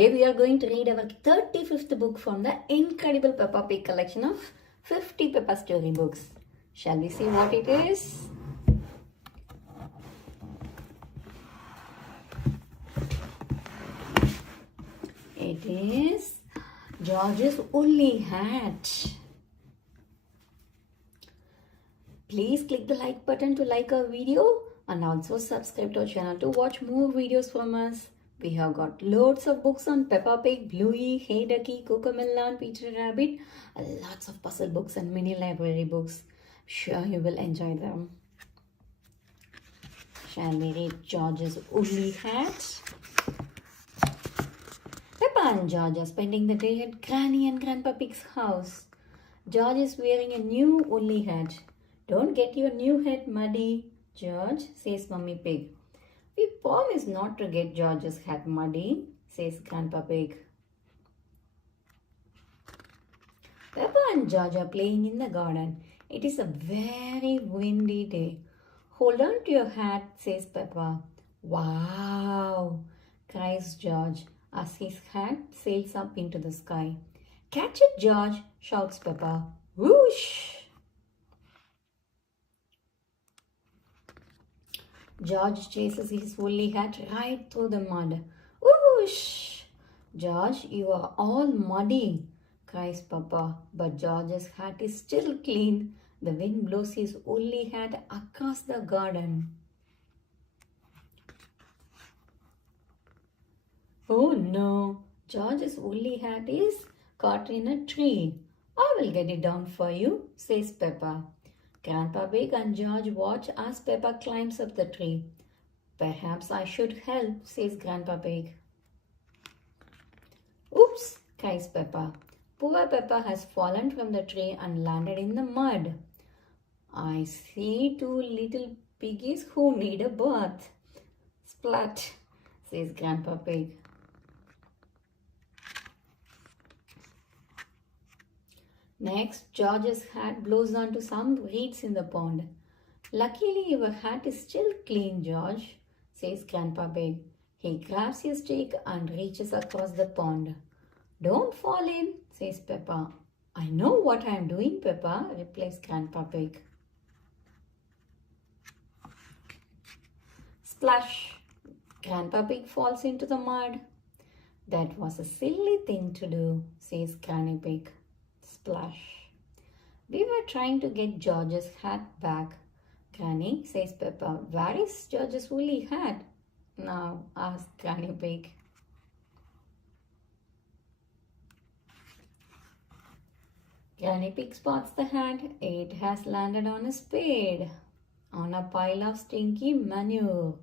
Today we are going to read our 35th book from the incredible Peppa Pig collection of 50 Peppa story books. Shall we see what it is? It is George's woolly hat. Please click the like button to like our video and also subscribe to our channel to watch more videos from us. We have got loads of books on Peppa Pig, Bluey, Hey Ducky, Cocomelon, Peter Rabbit, and lots of puzzle books and mini library books. Sure you will enjoy them. Shall we read George's woolly hat? Peppa and George are spending the day at Granny and Grandpa Pig's house. George is wearing a new woolly hat. Don't get your new hat muddy, George, says Mummy Pig. We promise not to get George's hat muddy, says Grandpa Pig. Peppa and George are playing in the garden. It is a very windy day. Hold on to your hat, says Peppa. Wow, cries George as his hat sails up into the sky. Catch it, George, shouts Peppa. Whoosh! George chases his woolly hat right through the mud. Whoosh! George, you are all muddy, cries Peppa. But George's hat is still clean. The wind blows his woolly hat across the garden. Oh no! George's woolly hat is caught in a tree. I will get it down for you, says Peppa. Grandpa Pig and George watch as Peppa climbs up the tree. Perhaps I should help, says Grandpa Pig. Oops, cries Peppa. Poor Peppa has fallen from the tree and landed in the mud. I see two little piggies who need a bath. Splat, says Grandpa Pig. Next, George's hat blows onto some reeds in the pond. Luckily, your hat is still clean, George, says Grandpa Pig. He grabs his stick and reaches across the pond. Don't fall in, says Peppa. I know what I am doing, Peppa, replies Grandpa Pig. Splash! Grandpa Pig falls into the mud. That was a silly thing to do, says Granny Pig. Splash. We were trying to get George's hat back. Granny, says Peppa. Where is George's woolly hat? Now, asks Granny Pig. Granny Pig spots the hat. It has landed on a spade, on a pile of stinky manure.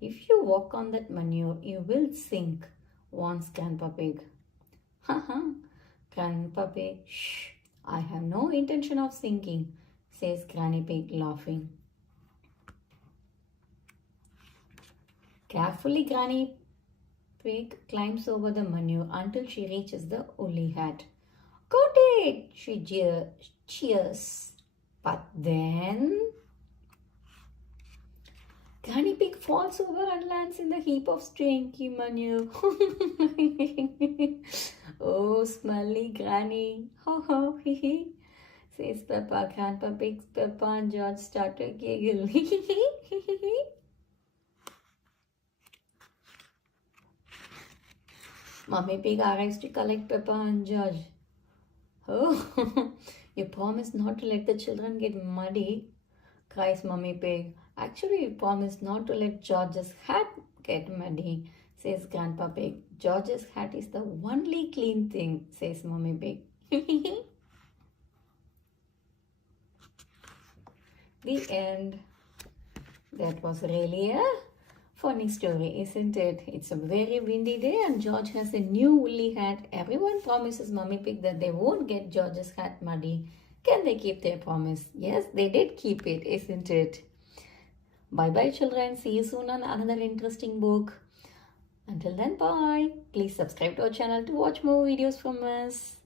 If you walk on that manure, you will sink, warns Grandpa Pig. Haha. Grandpa Pig, shh, I have no intention of sinking, says Granny Pig laughing. Carefully, Granny Pig climbs over the manure until she reaches the woolly hat. Got it, she cheers. But then Granny Pig falls over and lands in the heap of stinky manure. Oh, smelly Granny. Ho ho, hee hee, says Peppa. Grandpa Pig, Peppa and George start to giggle. Mummy Pig arrives to collect Peppa and George. Oh, you promised not to let the children get muddy, cries Mummy Pig. Actually, we promised not to let George's hat get muddy, says Grandpa Pig. George's hat is the only clean thing, says Mummy Pig. The end. That was really a funny story, isn't it? It's a very windy day and George has a new woolly hat. Everyone promises Mummy Pig that they won't get George's hat muddy. Can they keep their promise? Yes, they did keep it, isn't it? Bye-bye, children. See you soon on another interesting book. Until then, bye. Please subscribe to our channel to watch more videos from us.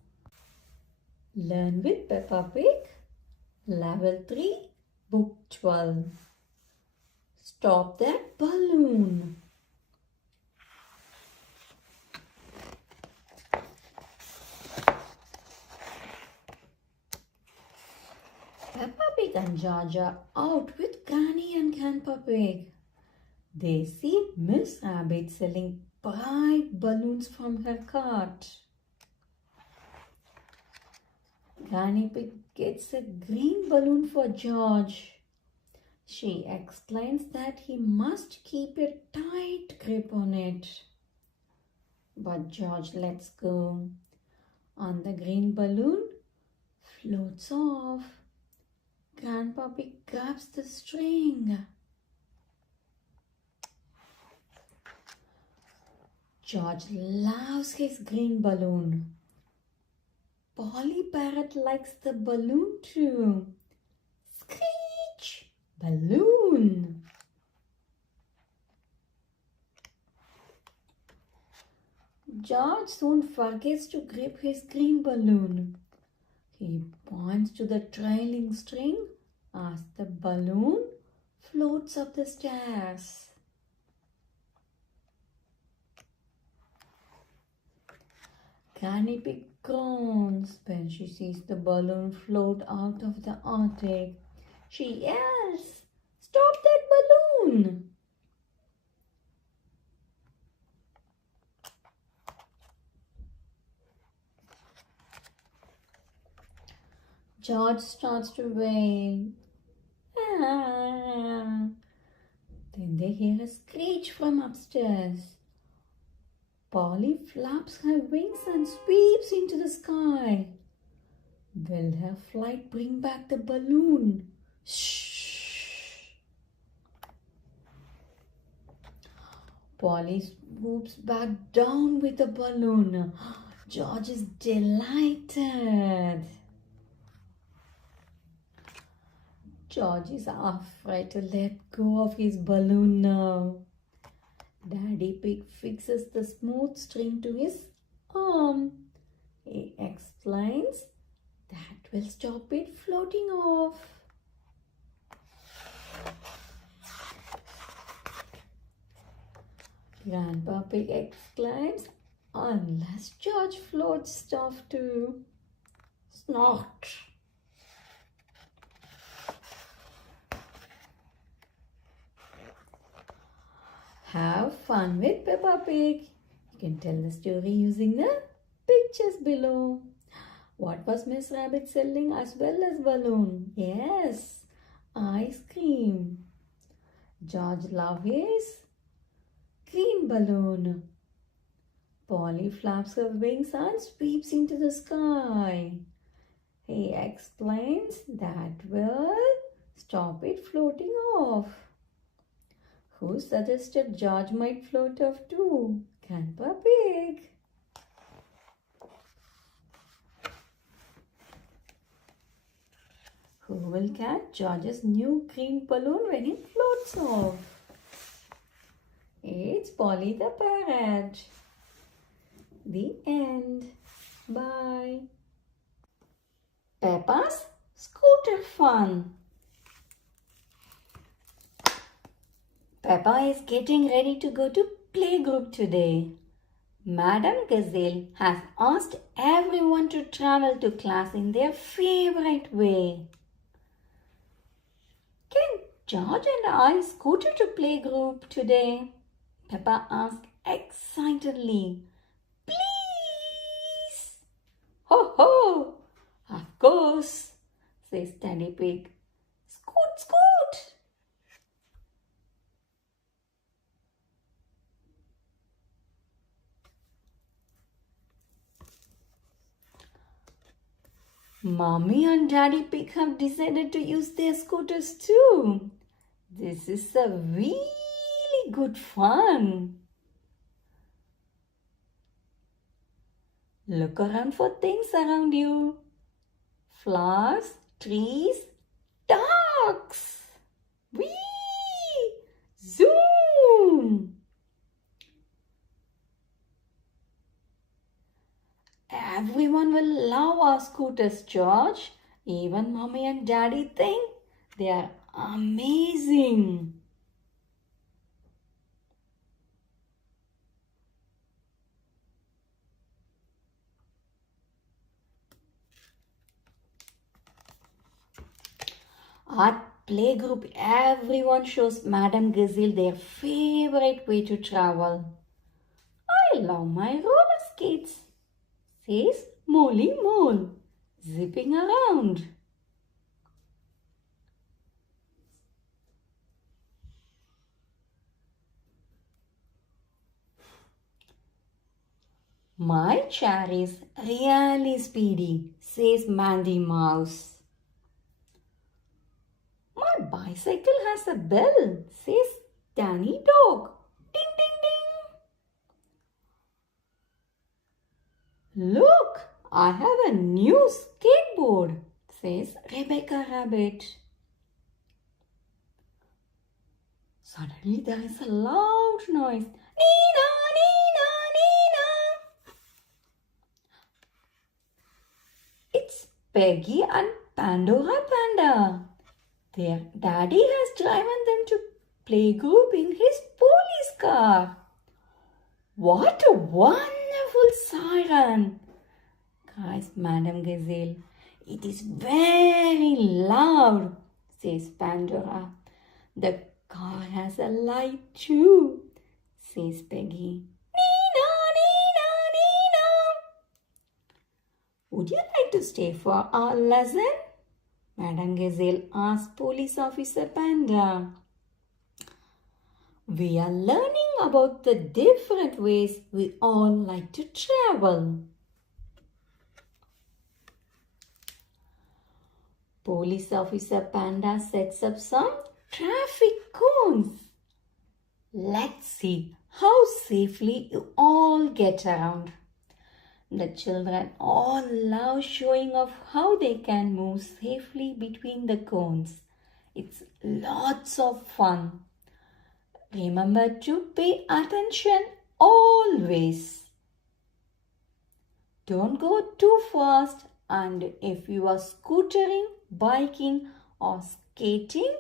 Learn with Peppa Pig. Level 3, Book 12. Stop that balloon. and George are out with Granny and Grandpa Pig. They see Miss Rabbit selling bright balloons from her cart. Granny Pig gets a green balloon for George. She explains that he must keep a tight grip on it. But George lets go, and the green balloon floats off. Grandpa Pig grabs the string. George loves his green balloon. Polly Parrot likes the balloon too. Screech! Balloon! George soon forgets to grip his green balloon. He points to the trailing string as the balloon floats up the stairs. Granny Pig groans when she sees the balloon float out of the attic. She yells, "Stop that balloon!" George starts to wail. Ah. Then they hear a screech from upstairs. Polly flaps her wings and sweeps into the sky. Will her flight bring back the balloon? Shh! Polly swoops back down with the balloon. George is delighted. George is afraid to let go of his balloon now. Daddy Pig fixes the smooth string to his arm. He explains that will stop it floating off. Grandpa Pig exclaims, "Unless George floats off too." Snort! Have fun with Peppa Pig. You can tell the story using the pictures below. What was Miss Rabbit selling as well as balloon? Yes, ice cream. George loves his green balloon. Polly flaps her wings and sweeps into the sky. He explains that will stop it floating off. Who suggested George might float off too? Grandpa Pig. Who will catch George's new green balloon when it floats off? It's Polly the Parrot. The end. Bye. Peppa's Scooter Fun. Peppa is getting ready to go to playgroup today. Madam Gazelle has asked everyone to travel to class in their favorite way. Can George and I scooter to playgroup today? Peppa asked excitedly. Please! Ho ho! Of course, says Daddy Pig. Scoot, scoot! Mommy and Daddy Pig have decided to use their scooters too. This is a really good fun. Look around for things around you. Flowers, trees, ducks. Whee! Zoom! Everyone will love our scooters, George. Even Mommy and Daddy think they are amazing. At playgroup, everyone shows Madame Gazelle their favorite way to travel. I love my roller skates, says Molly Mole, zipping around. My chair is really speedy, says Mandy Mouse. My bicycle has a bell, says Danny Dog. Ding ding ding. Look, I have a new skateboard, says Rebecca Rabbit. Suddenly there is a loud noise. Nina, Nina, Nina. It's Peggy and Pandora Panda. Their daddy has driven them to playgroup in his police car. What a wonderful siren, cries Madame Gazelle. It is very loud, says Pandora. The car has a light too, says Peggy. Nina, Nina, Nina. Would you like to stay for our lesson? Madame Gazelle asked Police Officer Panda. We are learning about the different ways we all like to travel. Police Officer Panda sets up some traffic cones. Let's see how safely you all get around. The children all love showing off how they can move safely between the cones. It's lots of fun. Remember to pay attention always. Don't go too fast, and if you are scootering, biking or skating,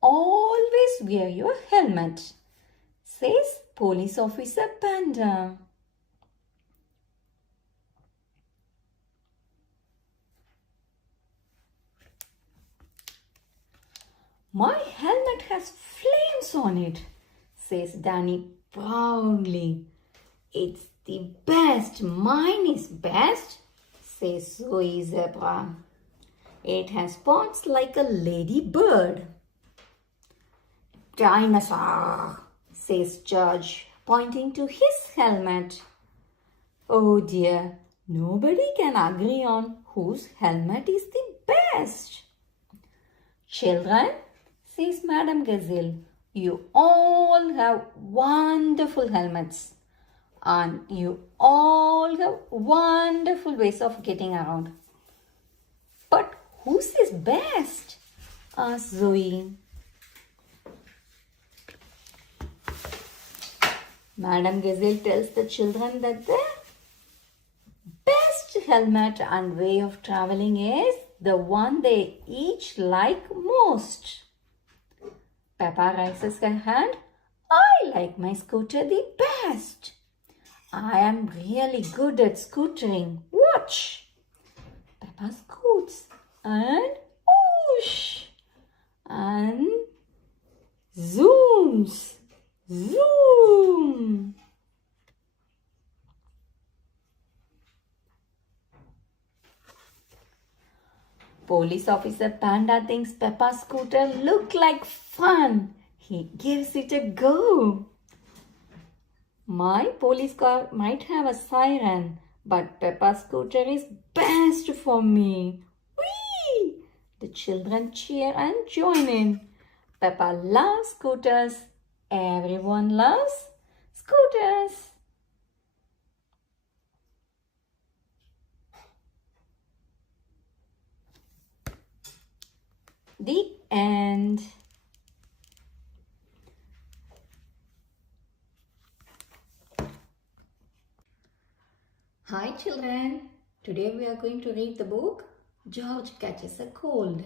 always wear your helmet, says Police Officer Panda. My helmet has flames on it, says Danny proudly. It's the best. Mine is best, says Zoe Zebra. It has spots like a ladybird. Dinosaur, says George, pointing to his helmet. Oh dear, nobody can agree on whose helmet is the best. Children, says Madame Gazelle, you all have wonderful helmets and you all have wonderful ways of getting around. But whose is best? Asked Zoe. Madame Gazelle tells the children that the best helmet and way of traveling is the one they each like most. Peppa raises her hand. I like my scooter the best. I am really good at scootering. Watch. Peppa scoots and whoosh and zooms. Zoom. Police Officer Panda thinks Peppa's scooter look like fun. He gives it a go. My police car might have a siren, but Peppa's scooter is best for me. Whee! The children cheer and join in. Peppa loves scooters. Everyone loves scooters. The end. Hi children. Today we are going to read the book George Catches a Cold.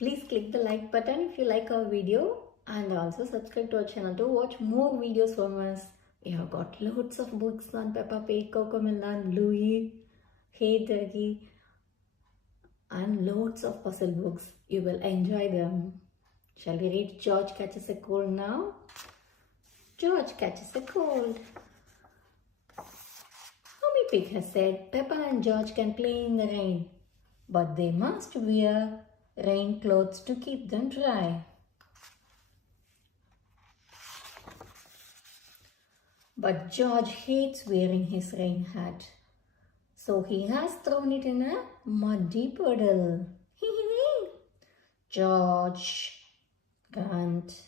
Please click the like button if you like our video and also subscribe to our channel to watch more videos from us. We have got loads of books on Peppa Pig, Cocomelon, Bluey, Hey Turkey and loads of puzzle books. You will enjoy them. Shall we read George Catches a Cold now? George catches a cold. Mommy Pig has said Peppa and George can play in the rain, but they must wear rain clothes to keep them dry. But George hates wearing his rain hat, so he has thrown it in a muddy puddle. George, grunt.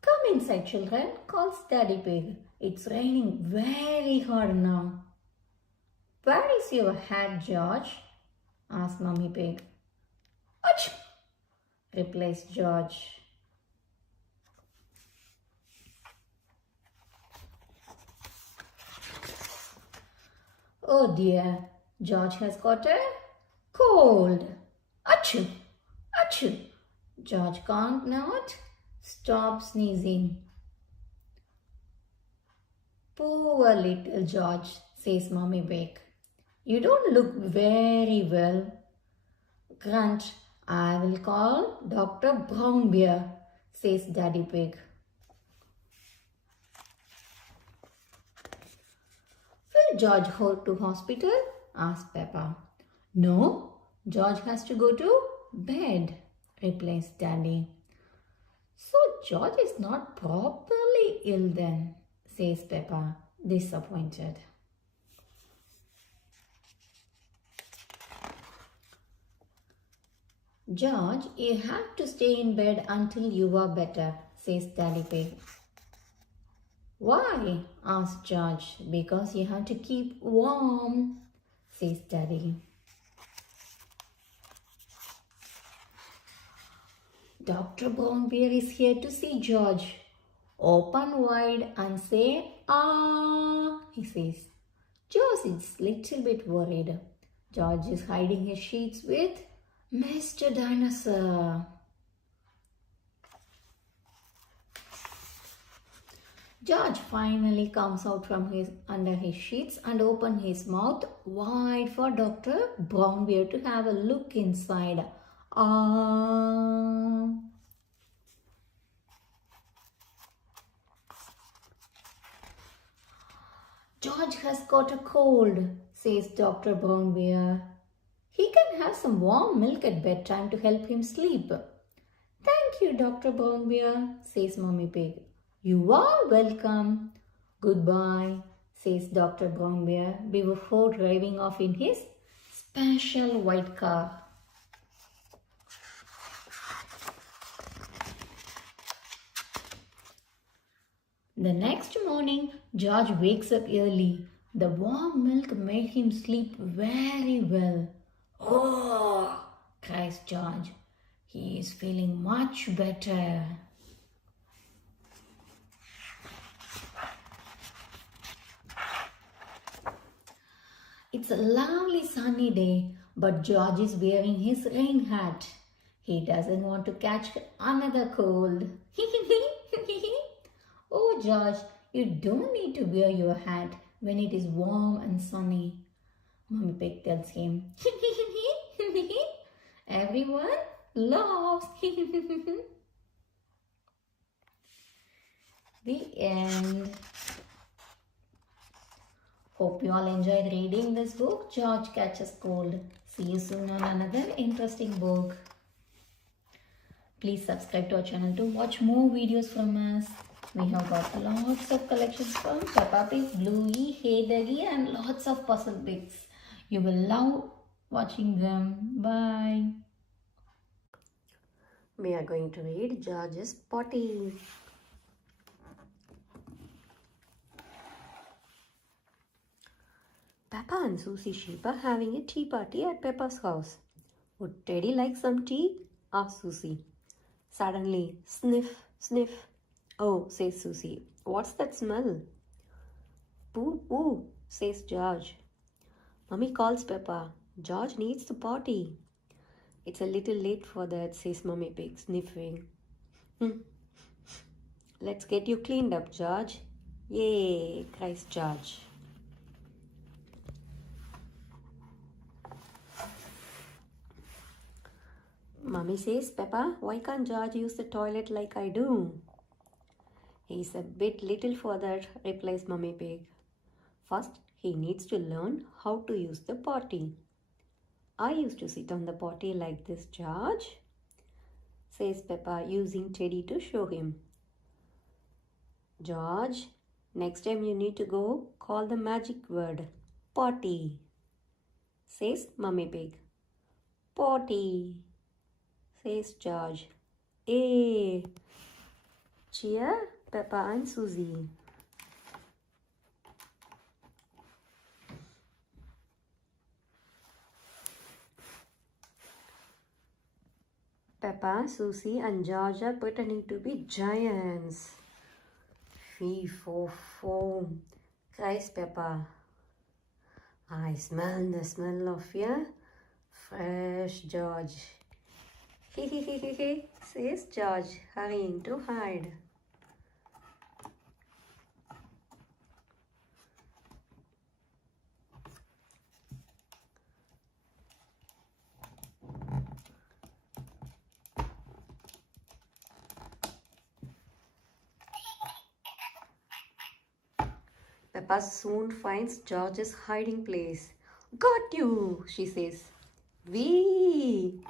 Come inside, children, calls Daddy Pig. It's raining very hard now. Where is your hat, George? Asked Mummy Pig. Achoo! Replies George. Oh dear, George has got a cold. Achoo! Achoo! George can't not stop sneezing. Poor little George, says Mummy Pig. You don't look very well. Grunt, I will call Dr. Brownbear, says Daddy Pig. Will George go to hospital? Asked Peppa. No, George has to go to bed, replies Daddy. So George is not properly ill then, says Peppa, disappointed. George, you have to stay in bed until you are better, says Daddy Pig. Why? Asks George. Because you have to keep warm, says Daddy. Dr. Brownbear is here to see George. Open wide and say, ah, he says. George is little bit worried. George is hiding his sheets with Mr. Dinosaur. George finally comes out from under his sheets and opens his mouth wide for Dr. Brownbear to have a look inside. Ah. George has got a cold, says Dr. Brownbear. He can have some warm milk at bedtime to help him sleep. Thank you, Dr. Brownbear, says Mummy Pig. You are welcome. Goodbye, says Dr. Brownbear before driving off in his special white car. The next morning, George wakes up early. The warm milk made him sleep very well. Oh, cries George. He is feeling much better. It's a lovely sunny day, but George is wearing his rain hat. He doesn't want to catch another cold. Oh, George, you don't need to wear your hat when it is warm and sunny. Mummy Pig tells him. Everyone laughs. The end. Hope you all enjoyed reading this book, George Catches Cold. See you soon on another interesting book. Please subscribe to our channel to watch more videos from us. We have got lots of collections from Peppa Pig, Bluey, Hey Doggy and lots of puzzle books. You will love watching them. Bye. We are going to read George's Potty. Peppa and Susie Sheep are having a tea party at Peppa's house. Would Teddy like some tea? Asked Susie. Suddenly, sniff, sniff. Oh, says Susie. What's that smell? Poo, poo, says George. Mummy calls Peppa. George needs the potty. It's a little late for that, says Mummy Pig, sniffing. Let's get you cleaned up, George. Yay, cries George. Mummy says, Peppa, why can't George use the toilet like I do? He's a bit little for that, replies Mummy Pig. First, he needs to learn how to use the potty. I used to sit on the potty like this, George, says Peppa, using Teddy to show him. George, next time you need to go, call the magic word, potty, says Mummy Pig. Potty, says George. Hey, cheer Peppa and Susie. Peppa, Susie and George are pretending to be giants. Fee, fo, foam, cries Peppa. I smell the smell of your fresh George. He, says George, hurrying to hide. Peppa soon finds George's hiding place. Got you, she says. Wee,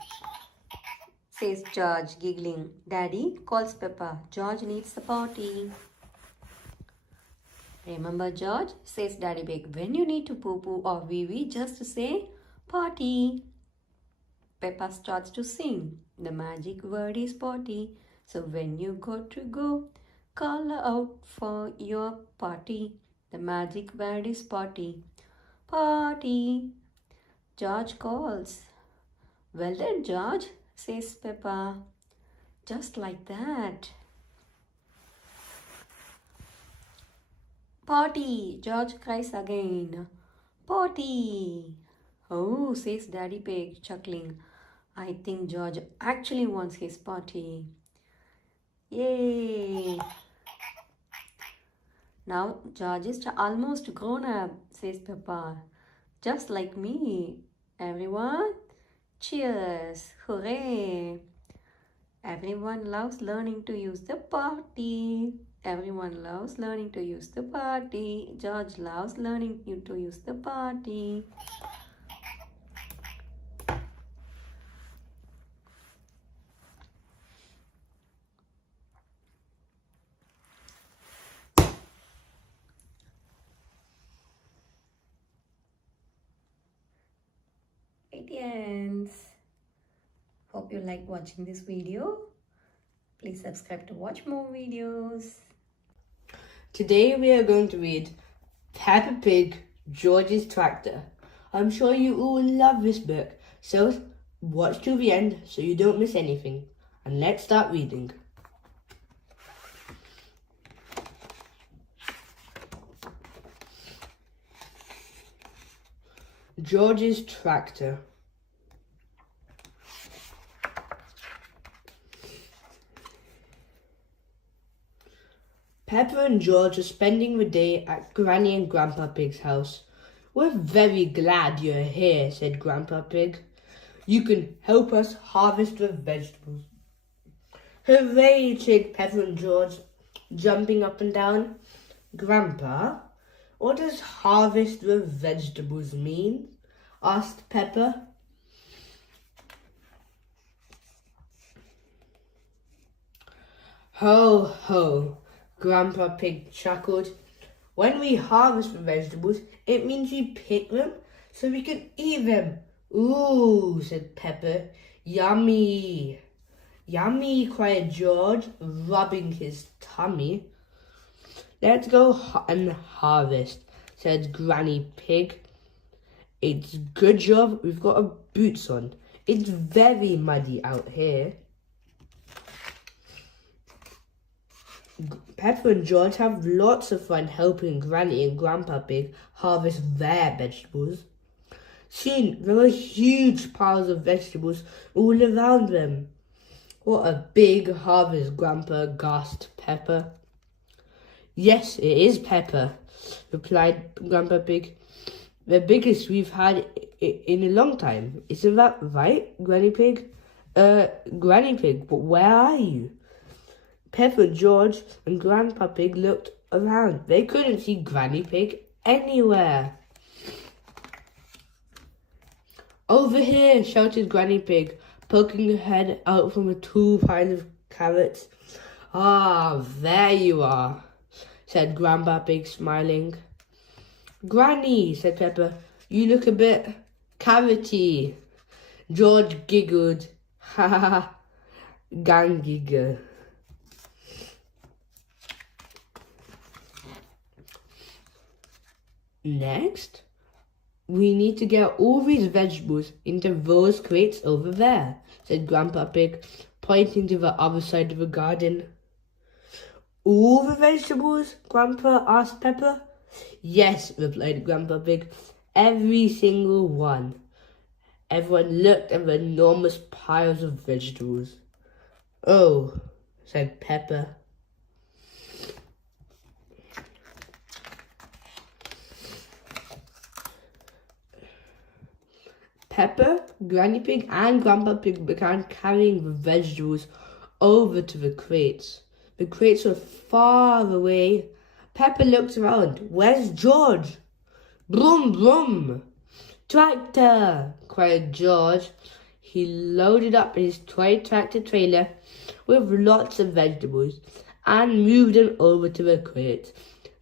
says George, giggling. Daddy, calls Peppa. George needs the potty. Remember, George, says Daddy Pig, when you need to poo-poo or wee-wee, just say potty. Peppa starts to sing. The magic word is potty. So when you got to go, call out for your potty. The magic word is potty. Potty. George calls. Well done, George, says Peppa. Just like that. Potty, George cries again. Potty. Oh, says Daddy Pig, chuckling. I think George actually wants his potty. Yay! Now George is almost grown up, says Peppa. Just like me. Everyone, cheers! Hooray! Everyone loves learning to use the potty. Everyone loves learning to use the potty. George loves learning to use the potty. It Hope you like watching this video. Please subscribe to watch more videos. Today we are going to read Peppa Pig, George's Tractor. I'm sure you all love this book, so watch to the end so you don't miss anything. And let's start reading. George's Tractor. Peppa and George are spending the day at Granny and Grandpa Pig's house. We're very glad you're here, said Grandpa Pig. You can help us harvest the vegetables. Hooray, said Peppa and George, jumping up and down. Grandpa, what does harvest the vegetables mean? Asked Peppa. Ho, ho, Grandpa Pig chuckled. When we harvest the vegetables, it means we pick them so we can eat them. Ooh, said Peppa. Yummy. Yummy, cried George, rubbing his tummy. Let's go and harvest, said Granny Pig. It's good job we've got our boots on. It's very muddy out here. Peppa and George have lots of fun helping Granny and Grandpa Pig harvest their vegetables. Soon there were huge piles of vegetables all around them. What a big harvest, Grandpa, gasped Peppa. Yes, it is, Peppa, replied Grandpa Pig. The biggest we've had in a long time. Isn't that right, Granny Pig? Granny Pig, but where are you? Peppa, George, and Grandpa Pig looked around. They couldn't see Granny Pig anywhere. Over here, shouted Granny Pig, poking her head out from a tall pile of carrots. Ah, there you are, said Grandpa Pig, smiling. Granny, said Peppa, you look a bit carroty. George giggled. Ha ha ha. Gang giggle. Next, we need to get all these vegetables into those crates over there, said Grandpa Pig, pointing to the other side of the garden. All the vegetables? Grandpa asked Peppa. Yes, replied Grandpa Pig, every single one. Everyone looked at the enormous piles of vegetables. Oh, said Peppa. Peppa, Granny Pig, and Grandpa Pig began carrying the vegetables over to the crates. The crates were far away. Peppa looked around. Where's George? Brum, brum! Tractor! Cried George. He loaded up his toy tractor trailer with lots of vegetables and moved them over to the crates.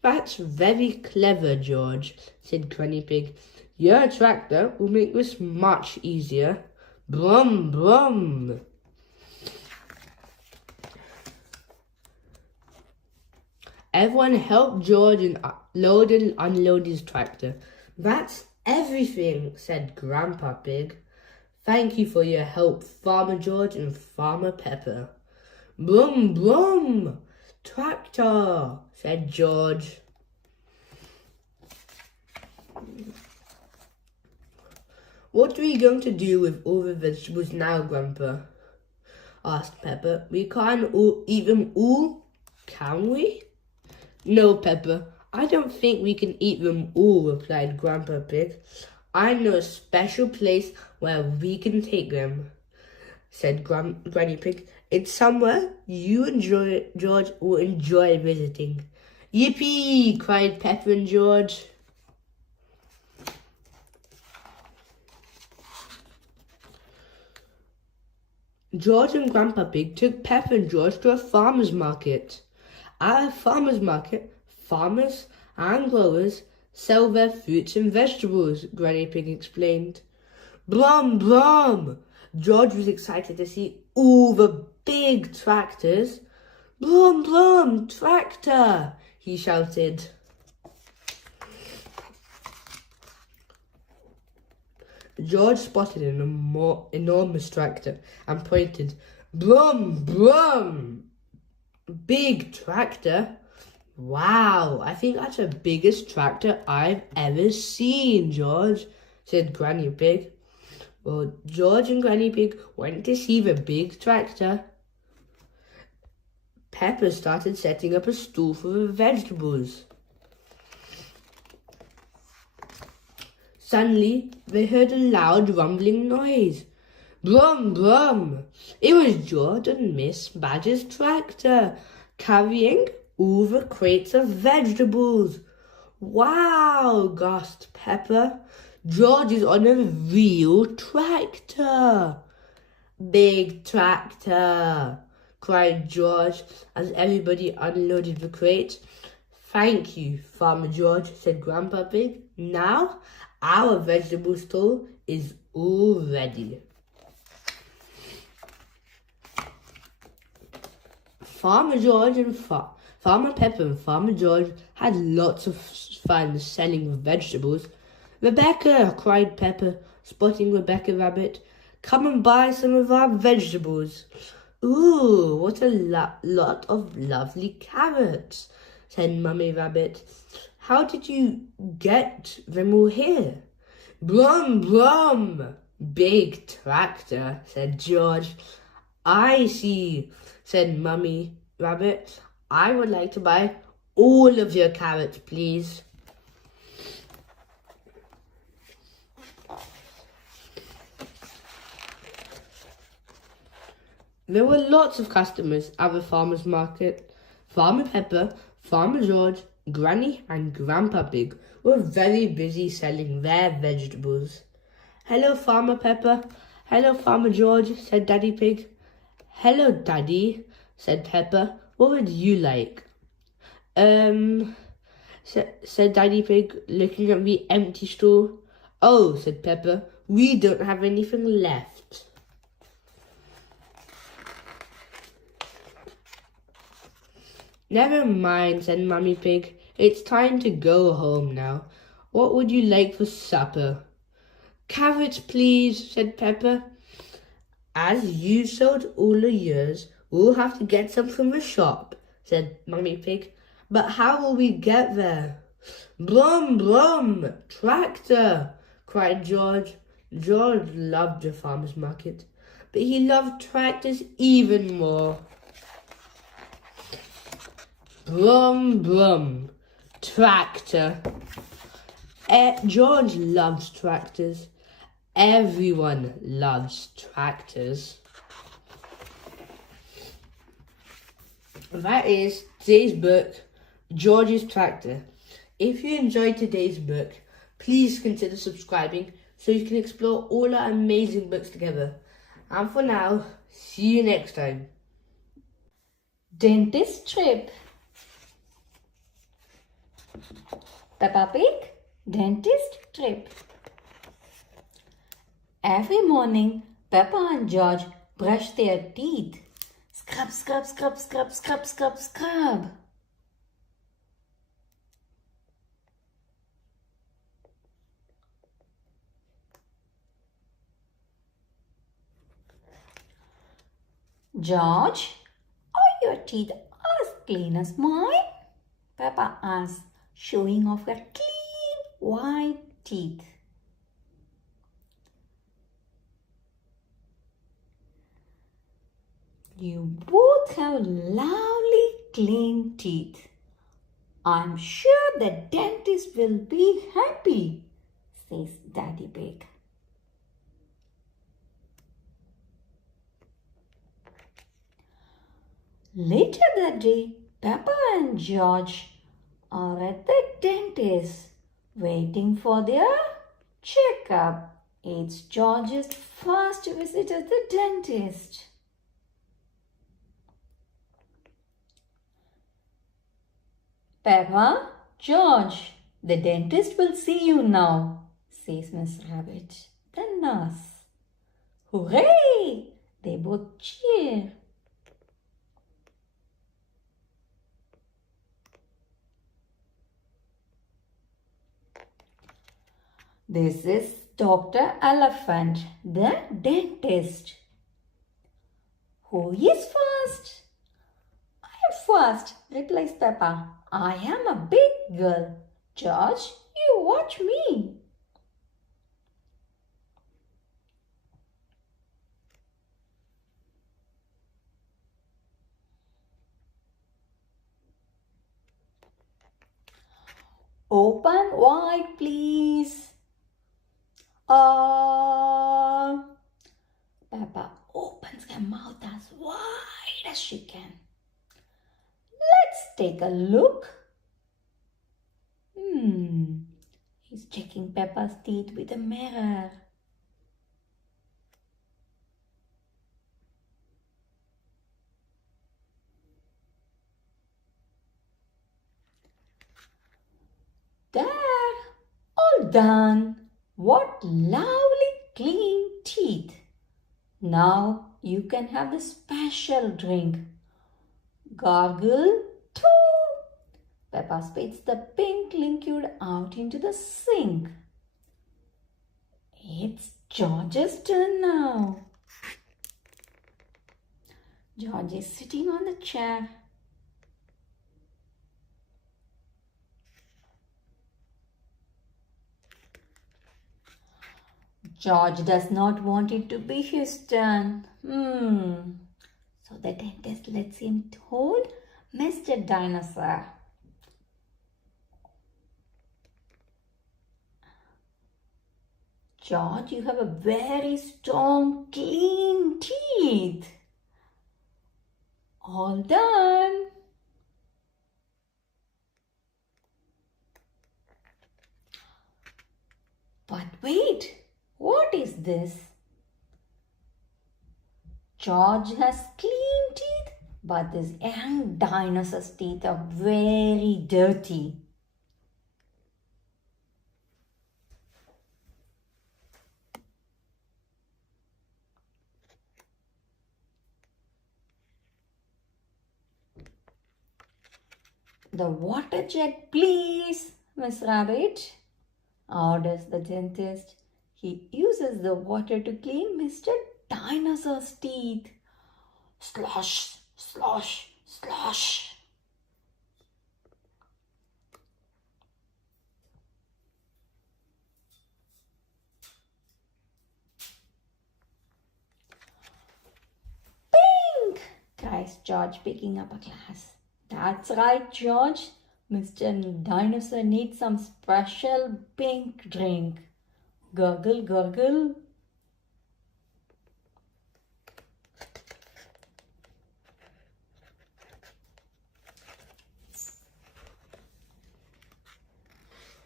That's very clever, George, said Granny Pig. Your tractor will make this much easier. Brum, brum. Everyone helped George load and unload his tractor. That's everything, said Grandpa Pig. Thank you for your help, Farmer George and Farmer Peppa. Brum, brum. Tractor, said George. What are we going to do with all the vegetables now, Grandpa? Asked Peppa. We can't eat them all, can we? No, Peppa, I don't think we can eat them all, replied Grandpa Pig. I know a special place where we can take them, said Granny Pig. It's somewhere you and George will enjoy visiting. Yippee! Cried Peppa and George. George and Grandpa Pig took Peppa and George to a farmer's market. At a farmer's market, farmers and growers sell their fruits and vegetables, Granny Pig explained. Brum, brum! George was excited to see all the big tractors. Brum, brum, tractor! He shouted. George spotted an enormous tractor and pointed. Brum, brum! Big tractor? Wow, I think that's the biggest tractor I've ever seen, George, said Granny Pig. Well, George and Granny Pig went to see the big tractor. Peppa started setting up a stool for the vegetables. Suddenly, they heard a loud rumbling noise. Brum, brum! It was George and Miss Badger's tractor, carrying all the crates of vegetables. Wow, gasped Peppa. George is on a real tractor. Big tractor, cried George as everybody unloaded the crate. Thank you, Farmer George, said Grandpa Pig. Now, our vegetable store is all ready. Farmer George and Farmer Peppa and Farmer George had lots of fun selling the vegetables. Rebecca, cried Peppa, spotting Rebecca Rabbit. Come and buy some of our vegetables. Ooh, what a lot of lovely carrots, said Mummy Rabbit. How did you get them all here? Brum, brum. Big tractor, said George. I see, said Mummy Rabbit. I would like to buy all of your carrots, please. There were lots of customers at the farmer's market. Farmer Pepper, Farmer George, Granny and Grandpa Pig were very busy selling their vegetables. Hello, Farmer Pepper. Hello, Farmer George, said Daddy Pig. Hello, Daddy, said Pepper. What would you like? Said Daddy Pig, looking at the empty stall. Oh, said Pepper, we don't have anything left. Never mind, said Mummy Pig. It's time to go home now. What would you like for supper? Carrots, please, said Pepper. As you sold all the yours, we'll have to get some from the shop, said Mummy Pig. But how will we get there? Brum, brum, tractor, cried George. George loved the farmer's market, but he loved tractors even more. Brum, brum, tractor. George loves tractors. Everyone loves tractors. That is today's book, George's Tractor. If you enjoyed today's book, please consider subscribing so you can explore all our amazing books together. And for now, see you next time. Dentist trip. Peppa Pig, dentist trip. Every morning, Peppa and George brush their teeth. Scrub, scrub, scrub, scrub, scrub, scrub, scrub. George, are your teeth as clean as mine? Peppa asked, showing off her clean white teeth. You both have lovely clean teeth. I'm sure the dentist will be happy, says Daddy Pig. Later that day, Peppa and George are at the dentist waiting for their checkup. It's George's first visit at the dentist. Peppa, George, the dentist will see you now, says Miss Rabbit, the nurse. Hooray! They both cheer. This is Dr. Elephant, the dentist. Who is first? I am first, replies Peppa. I am a big girl. George, you watch me. Open wide, please. Peppa opens her mouth as wide as she can. Let's take a look. He's checking Peppa's teeth with a mirror. There, all done. What lovely clean teeth. Now you can have the special drink. Gargle too. Peppa spits the pink liquid out into the sink. It's George's turn now. George is sitting on the chair. George does not want it to be his turn. So the dentist lets him hold Mr. Dinosaur. George, you have a very strong, clean teeth. All done. But wait, what is this? George has clean teeth, but this young dinosaur's teeth are very dirty. The water jet, please, Miss Rabbit, orders the dentist. He uses the water to clean Mr. Dinosaur's teeth. Slosh, slosh, slosh. Pink! Cries George, picking up a glass. That's right, George. Mr. Dinosaur needs some special pink drink. Gurgle, gurgle.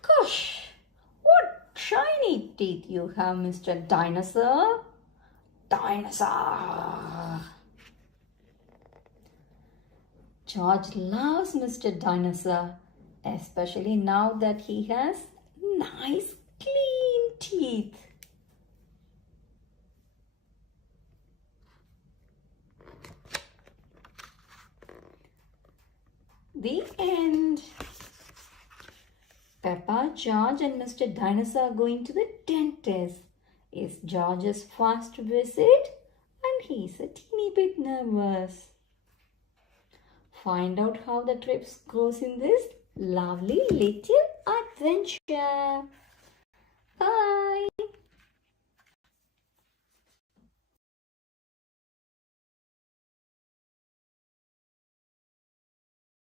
Gosh, what shiny teeth you have, Mr. Dinosaur. Dinosaur. George loves Mr. Dinosaur, especially now that he has nice clean teeth. The end. Peppa, George and Mr. Dinosaur are going to the dentist. It's George's first visit and he's a teeny bit nervous. Find out how the trip goes in this lovely little adventure.